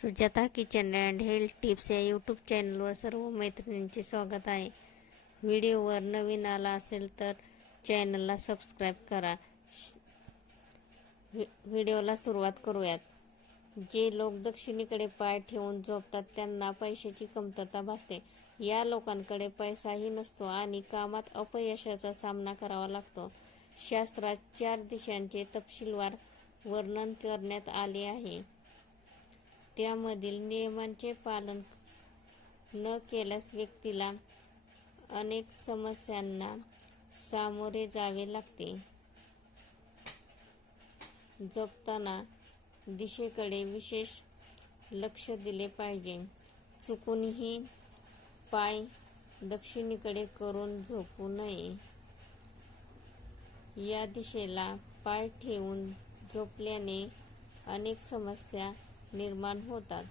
Sujata kitchen and health tips या YouTube चॅनलवर सर्व मैत्रिणींचे स्वागत आहे. व्हिडिओवर नवीन आला असेल तर चॅनलला सबस्क्राईब करा. व्हिडिओला सुरुवात करूयात. जे लोक दक्षिणेकडे पाय ठेवून झोपतात त्यांना पैशाची कमतरता भासते. या लोकांकडे पैसाही नसतो आणि कामात अपयशाचा सामना करावा लागतो. शास्त्रात 4 दिशांचे तपशीलवार वर्णन करण्यात आले आहे. त्यामधील नियमांचे पालन न केल्यास व्यक्तीला अनेक समस्यांना सामोरे जावे लागते. झोपताना दिशेकडे विशेष लक्ष दिले पाहिजे. चुकूनही पाय दक्षिणेकडे करून झोपू नये. या दिशेला पाय ठेवून झोपल्याने अनेक समस्या निर्माण होतात.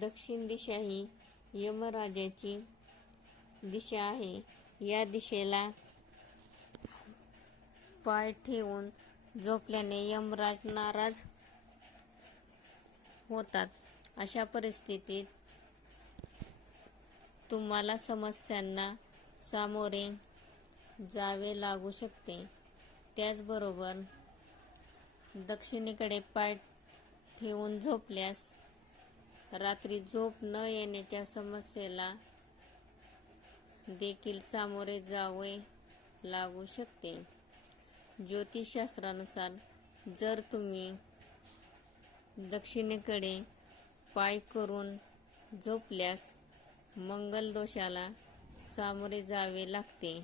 दक्षिण दिशा ही यमराजाची दिशा आहे. या दिशेला पाय ठेवून झोपल्याने यमराज नाराज होतात. अशा परिस्थितीत तुम्हाला समस्यांना सामोरे जावे लागू शकते. त्याचबरोबर दक्षिणेकडे पाय ठेवून झोपल्यास रात्री झोप न येण्याच्या समस्येला देखील सामोरे जावे लागू शकते. ज्योतिषशास्त्रानुसार जर तुम्ही दक्षिणेकडे पाय करून झोपल्यास मंगल दोषाला सामोरे जावे लागते.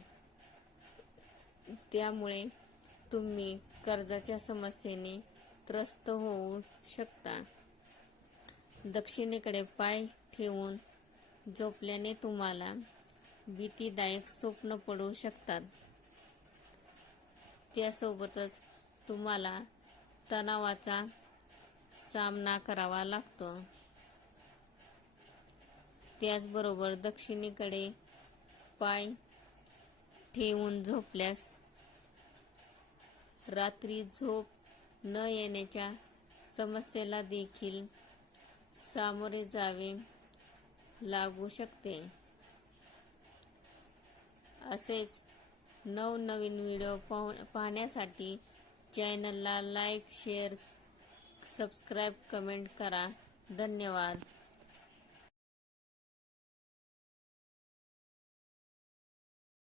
त्यामुळे तुम्ही कर्जाच्या समस्येने त्रस्त होऊ शकता. दक्षिणेकडे पाय ठेवून झोपल्याने तुम्हाला भीतीदायक स्वप्न पडू शकतात. त्यासोबतच तुम्हाला तणावाचा सामना करावा लागतो. त्याचबरोबर दक्षिणेकडे पाय ठेवून झोपल्यास रात्री झोप न येण्याच्या समस्येला देखील सामोरे जावे लागू शकते. असेच नवनवीन व्हिडिओ पाहण्यासाठी चॅनलला लाईक, शेअर, सबस्क्राईब, कमेंट करा. धन्यवाद.